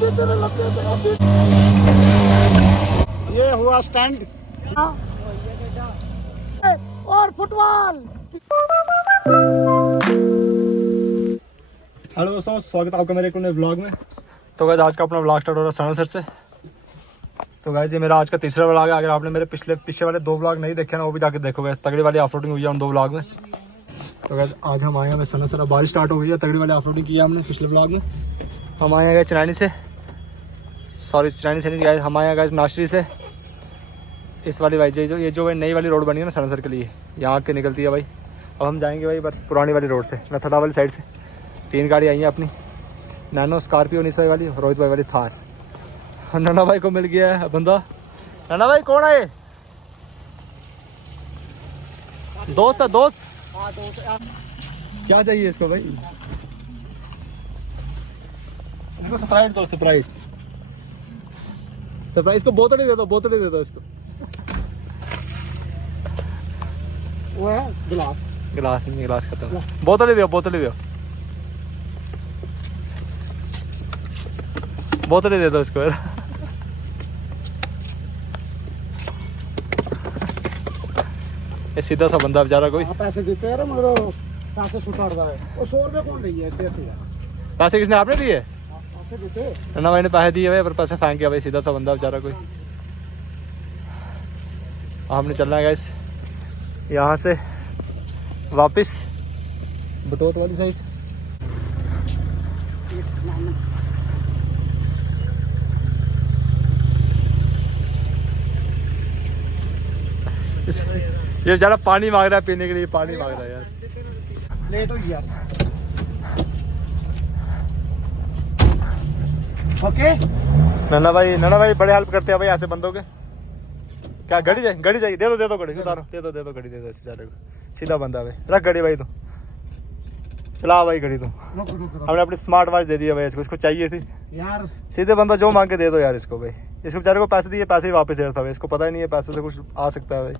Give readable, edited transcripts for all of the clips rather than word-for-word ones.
ये हुआ स्टैंड और फुटबॉल। हेलो दोस्तों, स्वागत है आपका मेरे एक नए व्लॉग में। तो गाइस आज का अपना व्लॉग स्टार्ट हो रहा है सनासर से। तो गाइस ये मेरा आज का तीसरा व्लॉग है। अगर आपने मेरे पीछे वाले दो व्लॉग नहीं देखे ना, वो भी जाके देखोगे। तगड़ी वाली ऑफरोडिंग हुई है उन दो व्लॉग में। तो गाइस आज हम आए हैं सनासर। बारिश स्टार्ट हो गई है, तगड़ी वाली ऑफरोडिंग की है हमने पिछले व्लॉग में। हम आए हैं चिरानी से, चिरानी से नहीं गए, हम आए हैं गाइस नाश्री से। इस वाली भाई ये जो भाई नई वाली रोड बनी है ना सनासर के लिए, यहाँ के निकलती है भाई। अब हम जाएंगे भाई बस पुरानी वाली रोड से, नथड़ा वाली साइड से। 3 गाड़ी आई हैं अपनी, नैनो, स्कॉर्पियो 19 वाली, रोहित भाई वाली थार। नन्ना भाई को मिल गया है बंदा। नन्ना भाई कौन है? दोस्त है, दोस्त। क्या चाहिए इसको भाई? इसको स्प्राइट दो, स्प्राइट। इसको बोतल ही दे दो, बोतल ही दे दो इसको। वो है गिलास, गिलास नहीं, गिलास खत्म। बोतल ही दो, बोतल ही दो, बोतल ही दे दो इसको। ये सीधा सा बंदा बेचारा कोई। पैसे देते हैं मगर पैसे छुटा रहा है। वो 100 रुपये कौन रही है? पैसे किसने? आपने दिए? पैसे देते। नन्ना भाई ने पैसे दिए भाई, पर पैसे फेंक गया भाई। सीधा सा बंदा बेचारा कोई। हमने चलना है गाइस यहाँ से वापस बटोत वाली साइड। ये बेचारा पानी मांग रहा है पीने के लिए, पानी मांग रहा है यार। लेट हो गया। ओके नन्ना भाई बड़े हेल्प करते हैं भाई ऐसे बंदों के। क्या गाड़ी चाहिए? दे दो गाड़ी, उतारो, दे दो गाड़ी, दे दो इस बेचारे को। सीधा बंदा भाई, रख गाड़ी भाई। तो चला भाई गाड़ी। तो हमने अपनी स्मार्ट वॉच दे दी है भाई इसको चाहिए थी यार। सीधे बंदा जो मांग के दे दो यार इसको भाई। इसको बेचारे को पैसे दिए, पैसे ही वापस दे रहा था भाई। इसको पता ही नहीं है पैसे से कुछ आ सकता है भाई।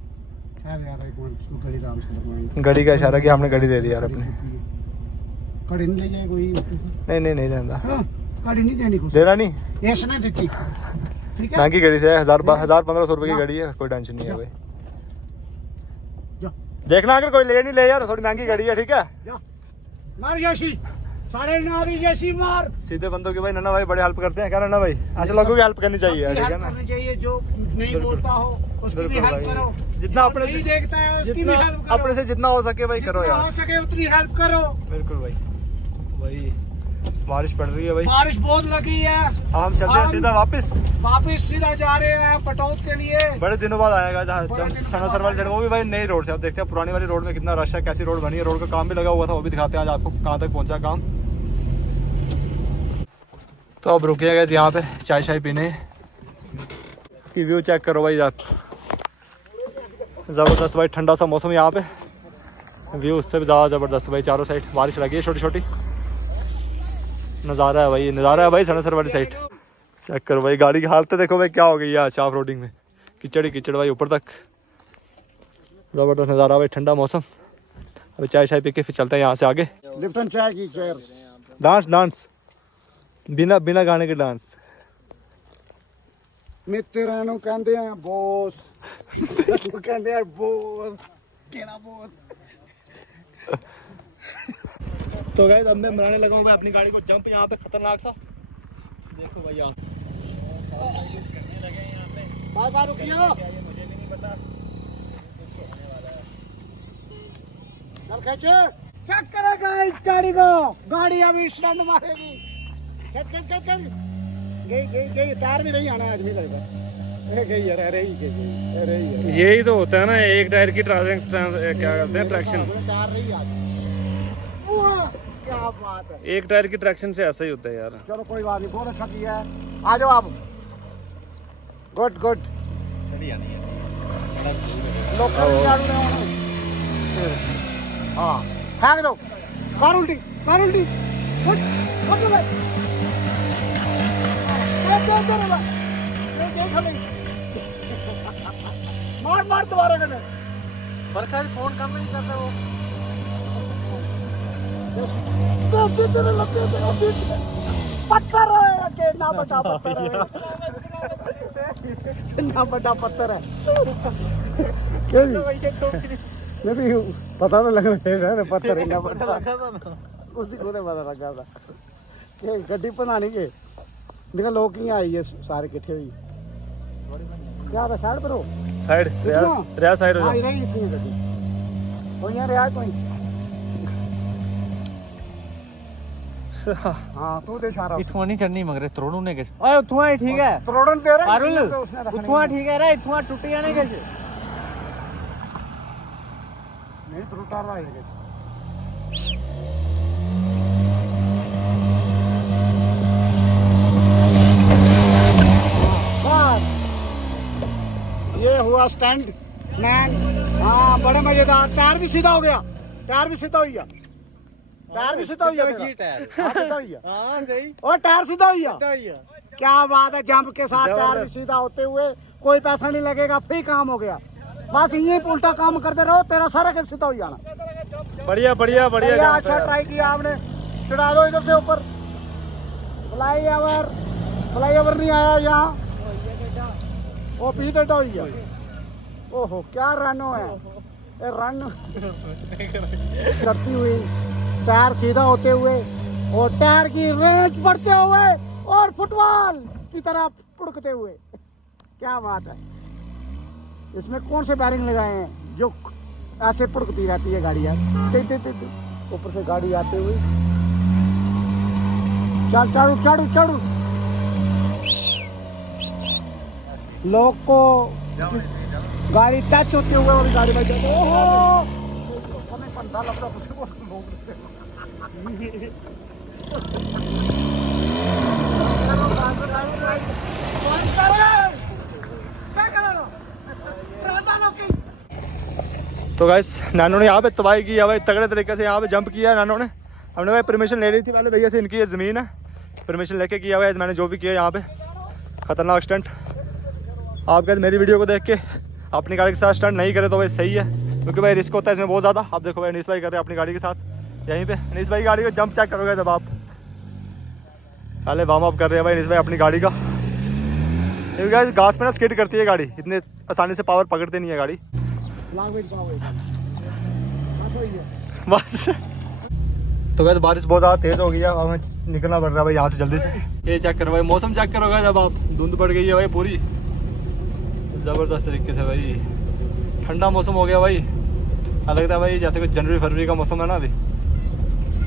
यार एक मिनट, इसको घड़ी आराम से लगवाएंगे। गाड़ी का इशारा किया हमने, गाड़ी दे दी यार अपनी। घड़ी नहीं ले जाए कोई? नहीं रहता। गाड़ी नहीं देनी कुछ, दे रहा नहीं, ऐसे नहीं देती। ठीक है, महंगी गाड़ी है, 1000-1500 रुपए की गाड़ी है। कोई टेंशन नहीं है भाई। देखना अगर कोई ले नहीं ले यार, थोड़ी महंगी गाड़ी है। ठीक है, मार जैसी, साढ़े नारी जैसी मार। सीधे बंदों की भाई नन्ना भाई बड़े हेल्प करते हैं। क्या नन्ना भाई? ऐसे लोगों की हेल्प करनी चाहिए, ठीक है ना? करनी चाहिए। जो नहीं बोलता हो उसकी भी हेल्प करो। जितना अपने नहीं देखता है उसकी भी हेल्प करो। अपने से जितना हो सके भाई करो जितना यार, हो सके उतनी हेल्प करो। बिल्कुल भाई। वही बारिश पड़ रही है भाई, बारिश बहुत लगी है। हम चलते हैं सीधा वापस सीधा जा रहे हैं पटौत के लिए। बड़े दिनों बाद आएगा सनासर वाली साइड। वो भी भाई नई रोड से। अब देखते हैं पुरानी वाली रोड में कितना रश है, कैसी रोड बनी है। रोड का काम भी लगा हुआ था, वो भी दिखाते हैं आज आपको कहाँ तक पहुंचा काम। तो अब रुके गए यहाँ पे चाय पीने की। व्यू चेक करो भाई आप, जबरदस्त भाई। ठंडा सा मौसम यहाँ पे, व्यू उससे भी ज़्यादा ज़बरदस्त भाई। चारों साइड बारिश लगी है, छोटी छोटी। नज़ारा है भाई सनासर वाली साइड। चेक करो भाई, गाड़ी की हालत देखो भाई क्या हो गई है आज ऑफ रोडिंग में। कीचड़ भाई ऊपर तक। ज़बरदस्त नज़ारा भाई, ठंडा मौसम। अभी चाय पी के फिर चलते हैं यहाँ से आगे। लिप्टन चाय की चेयर। डांस बिना गाने के डांस। मित्रों ਨੂੰ ਕਹਿੰਦੇ ਆ ਬੋਸ, ਕਹਿੰਦੇ ਆ ਬੋਸ, ਕਿਹੜਾ ਬੋस। तो गाइस अब मैं बनाने लगा हूँ मैं अपनी गाड़ी को जंप यहाँ पे, खतरनाक सा। देखो भाई यहाँ बार रुकियो, मुझे भी नहीं पता। चल खींचो, चेक करेगा इस गाड़ी को। गाड़ी अभी स्टैंड मारेगी। चल गई टायर भी नहीं आना आज भी लगता। गई यार, अरे ही यही तो होता है ना, एक टायर की क्या कहते हैं, ट्रैक्शन। क्या बात है, एक टायर की ट्रैक्शन से ऐसा ही होता है यार। चलो कोई बात नहीं, बहुत अच्छा किया है। आ जाओ आप। गुड लोकल हाँ, फेंक दो। कार उल्टी मार दोबारा करने। बरखा फोन काम नहीं करता वो। पत्थर है के ना बड़ा पत्थर है ना बड़ा पत्थर है क्या जी नहीं भी पता तो लग रहा है पत्थर है ना बड़ा उसी को तो पता लगा था कि गड्डी बनानी के देखा लोग ही आई है सारे इकट्ठे हुई क्या था साइड पर हो साइड रिया साइड हो हाँ जाओ नहीं इतनी गड्डी और यहाँ रिया कोई हाँ तू दे सारा इथुआ नहीं चढ़नी मगर त्रोड़ू ने किस ओए उथुआ ही ठीक है करोड़न दे रहा अरुल उथुआ ठीक है रे इथुआ टूट जाने किस नहीं टूटा रहा है ये हुआ स्टैंड मैन हाँ बड़े मजेदार टायर भी सीधा हो गया टायर भी सीधा हो गया टायर भी सीधा हो गया हाँ, सीधा हो गया हां सही और टायर सीधा हो गया क्या बात है जंप के साथ टायर भी सीधा होते हुए कोई पैसा नहीं लगेगा फ्री काम हो गया बस यही उल्टा काम करते रहो तेरा सारा के सीधा हो जाना बढ़िया बढ़िया बढ़िया अच्छा ट्राई किया आपने चढ़ा दो इधर से ऊपर फ्लाईओवर नहीं आया यहाँ वो पीछे तो ही है ओहो क्या रनो है ये रन करती हुई टायर सीधा होते हुए और टायर की रेंज बढ़ते हुए और फुटबॉल की तरह पुड़कते हुए क्या बात है इसमें कौन से बैरिंग लगाए हैं जो ऐसे पुड़कती रहती है गाड़ियाँ ऊपर से गाड़ी आते हुए चल चढ़ू चढ़ू चढ़ू लोग को गाड़ी टच होते हुए और गाड़ी में जाते ओहो हमें पंधा लग रहा तो गाइस नानू ने यहाँ पे तबाही की है भाई तगड़े तरीके से यहाँ पे जंप किया है नानू ने हमने भाई परमिशन ले ली थी पहले भैया से इनकी ये ज़मीन है परमिशन लेके किया हुआ है मैंने जो भी किया यहाँ पे खतरनाक स्टंट आप कहते मेरी वीडियो को देख के अपनी गाड़ी के साथ स्टंट नहीं करे तो भाई सही है क्योंकि भाई रिस्क होता है इसमें बहुत ज़्यादा। आप देखो भाई अनीस भाई कर रहे हैं अपनी गाड़ी के साथ यहीं पे अनीस भाई गाड़ी का जंप चेक करोगे जब आप पहले वार्म अप कर रहे हैं भाई अनीस भाई अपनी गाड़ी का क्योंकि घास में ना स्किड करती है गाड़ी इतने आसानी से पावर पकड़ती नहीं है गाड़ी बस। तो वैसे बारिश बहुत ज़्यादा तेज़ हो गई है और हमें निकलना पड़ रहा है भाई यहाँ से जल्दी से। ये चेक करो भाई मौसम चेक करोगे जब आप धुंध पड़ गई है भाई पूरी ज़बरदस्त तरीके से भाई ठंडा मौसम हो गया भाई लगता है भाई जैसे कुछ जनवरी फरवरी का मौसम है ना अभी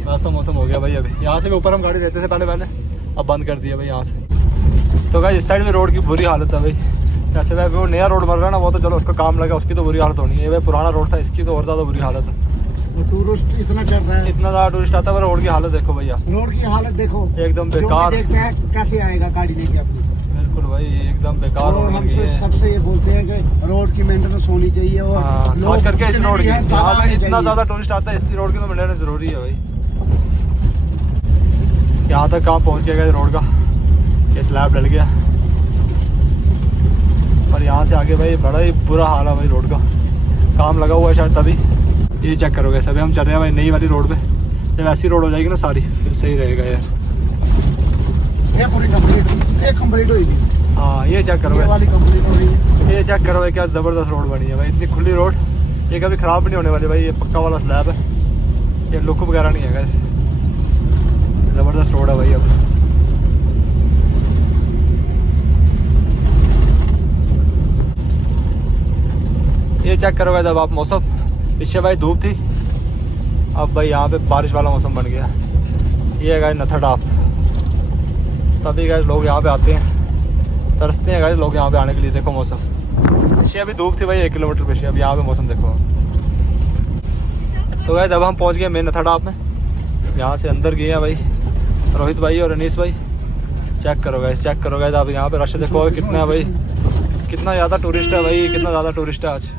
वैसा मौसम हो गया भाई अभी। यहाँ से भी ऊपर हम गाड़ी रहते थे पहले अब बंद कर दिया भाई यहाँ से। तो भाई इस साइड में रोड की बुरी हालत है भाई जैसे भाई वो नया रोड बन रहा है ना वो तो चलो उसका काम लगा उसकी तो बुरी हालत होनी है। भाई पुराना रोड था इसकी तो और ज़्यादा बुरी हालत है। टूरिस्ट इतना चढ़ रहा है इतना ज़्यादा टूरिस्ट आता है रोड की हालत देखो भैया रोड की हालत देखो एकदम बेकार कैसे आएगा गाड़ी लेके अपनी बिल्कुल भाई एकदम बेकार और हमसे सबसे ये बोलते हैं कि रोड की मेंटेनेंस होनी चाहिए और खास करके इस रोड की यहाँ पे इतना ज़्यादा टूरिस्ट आता है इस रोड की तो मेंटेनेंस जरूरी है भाई। यहाँ तक काम पहुँच गया रोड का ये स्लैब डल गया और यहाँ से आगे भाई बड़ा ही बुरा हाल है भाई रोड का काम लगा हुआ है शायद तभी। ये चेक करोगे सभी हम चल रहे हैं भाई नई वाली रोड पे जब ऐसी रोड हो जाएगी ना सारी फिर सही रहेगा यार। ये पूरी कंप्लीट हुई थी हाँ ये चेक करो वाली कंप्लीट हो रही है। ये चेक करो भाई क्या ज़बरदस्त रोड बनी है भाई इतनी खुली रोड ये कभी ख़राब नहीं होने वाली भाई। ये पक्का वाला स्लैब है ये लुक वगैरह नहीं है ज़बरदस्त रोड है भाई। अब ये चेक करो भाई जब आप मौसम पीछे भाई धूप थी अब भाई यहाँ पे बारिश वाला मौसम बन गया। ये है गाइस नथरडाफ तभी गाइस लोग यहाँ पे आते हैं तरसते हैं गाइस लोग यहाँ पे आने के लिए। देखो मौसम पीछे अभी धूप थी भाई 1 किलोमीटर पीछे अब यहाँ पे मौसम देखो। तो गाइस अब हम पहुँच गए मेन नथरडाफ में यहाँ से अंदर गए हैं भाई रोहित भाई और अनीस भाई। चेक करो गाइस अब यहाँ पे रश देखो कितना है भाई कितना ज़्यादा टूरिस्ट है भाई कितना ज़्यादा टूरिस्ट है आज।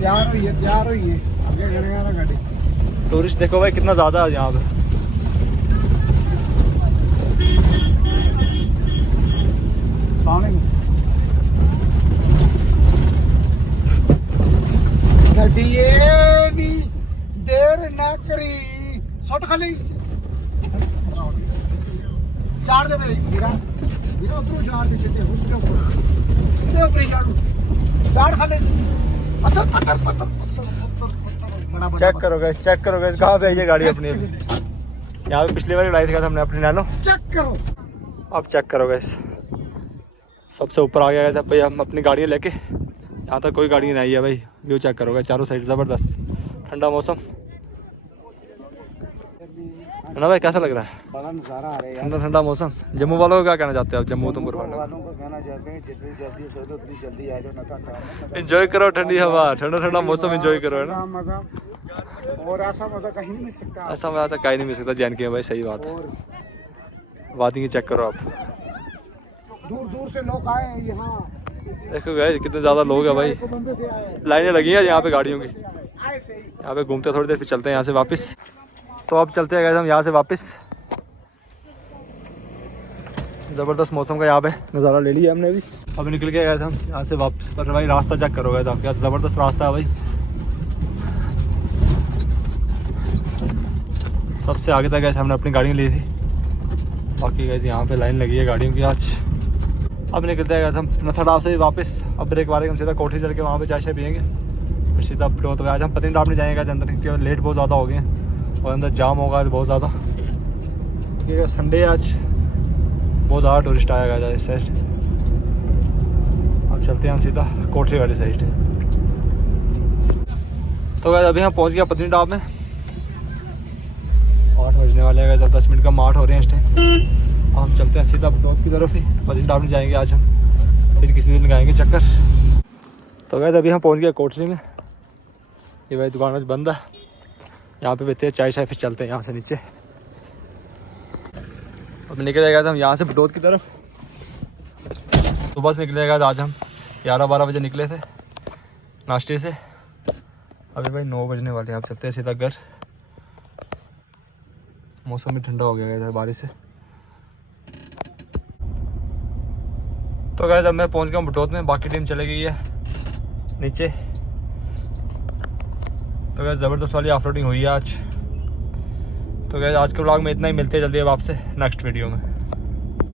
तैयार हुई है आगे करेगा ना गाड़ी टूरिस्ट देखो भाई कितना ज़्यादा है यहाँ पे। देर ना करी शॉट खाली चार दे भाई वीरा वीरा उतरो चार दे चिट्टे उसके ऊपर इधर ऊपर चार चार खा ले पत्थर पत्थर पत्थर बड़ा बड़ा चेक करो गाइस, चेक करो गाइस, कहाँ पे है ये गाड़ी अपनी अभी। यहाँ पे पिछली बार उड़ाई थी हमने अपनी नैनो। चेक करो अब चेक करो गाइस, सबसे ऊपर आ गया गाइस। अब भाई हम अपनी गाड़ी लेके, यहाँ तक कोई गाड़ी नहीं आई है भाई। व्यू चेक करो गाइस, चारों साइड ज़बरदस्त ठंडा मौसम है ना भाई। कैसा लग रहा है? बड़ा नजारा आ रहा है यार। ठंडा ठंडा मौसम। जम्मू वालों को क्या कहना चाहते हो आप? जम्मू उधमपुर वालों वालों को कहना चाहते हैं जितनी जल्दी हो सके उतनी जल्दी आ जाओ। नता एंजॉय करो ठंडी हवा, ठंडा ठंडा मौसम एंजॉय करो, है ना। मजा और ऐसा मजा कहीं नहीं मिल सकता। ऐसा मजा कहीं नहीं मिल सकता JNK में भाई, सही बात है। और वादी की चेक करो आप, दूर दूर से लोग आए हैं यहाँ। देखो गाइस कितने ज़्यादा लोग हैं भाई। बम्बे से आए हैं। लाइनें लगी हैं यहाँ पे गाड़ियों की। आए से ही। यहाँ पे घूमते थोड़ी देर फिर चलते हैं यहाँ से वापस। तो अब चलते हैं गाइस हम यहाँ से वापस। ज़बरदस्त मौसम का यहाँ पे नज़ारा ले लिया हमने अभी। अब निकल के गए थे हम यहाँ से वापस। पर भाई रास्ता चेक करो गाइस आप, क्या ज़बरदस्त रास्ता है भाई। सबसे आगे तक गए हमने अपनी गाड़ी ली थी। बाकी गाइस यहाँ पे लाइन लगी है गाड़ियों की आज। अब निकलते हैं हम नथाडाब से वापस। अब ब्रेक मारे हम सीधा कोठी चल के वहाँ पे चाय शाय पियेंगे, फिर सीधा तो आज हम पत्नीटॉप नहीं जाएंगे अंदर, क्योंकि लेट बहुत ज़्यादा हो गए हैं और अंदर जाम होगा बहुत ज़्यादा, क्योंकि संडे आज बहुत ज़्यादा टूरिस्ट आया गया इस साइड। अब चलते हैं हम सीधा कोठी वाली साइड। तो गाइस अभी हम पहुँच गया पत्नीटॉप में। 8 बजने वाले हैं, जब 10 मिनट का मार्ट हो रहे हैं इस टाइम। हम चलते हैं सीधा बटौत की तरफ ही। पत्नीटॉप नहीं जाएंगे आज हम, फिर किसी दिन लगाएंगे चक्कर। तो गाइस अभी हम पहुंच गए कोठरी में। ये भाई दुकान आज बंद है, यहाँ पे बैठते हैं चाय शाय, फिर चलते हैं यहाँ से नीचे। अब निकलेगा हम यहाँ से बटौत की तरफ। सुबह से निकलेगा आज हम 11-12 बजे निकले थे नाश्ते से। अभी भाई 9 बजने वाले हैं। आप चलते हैं सीधा घर। मौसम भी ठंडा हो गया है बारिश से। तो गाइस अब मैं पहुंच गया हूँ बटौत में, बाकी टीम चले गई है नीचे। तो गाइस ज़बरदस्त वाली ऑफ रोडिंग हुई है आज। तो गाइस आज के व्लॉग में इतना ही, मिलते हैं जल्दी अब आपसे नेक्स्ट वीडियो में।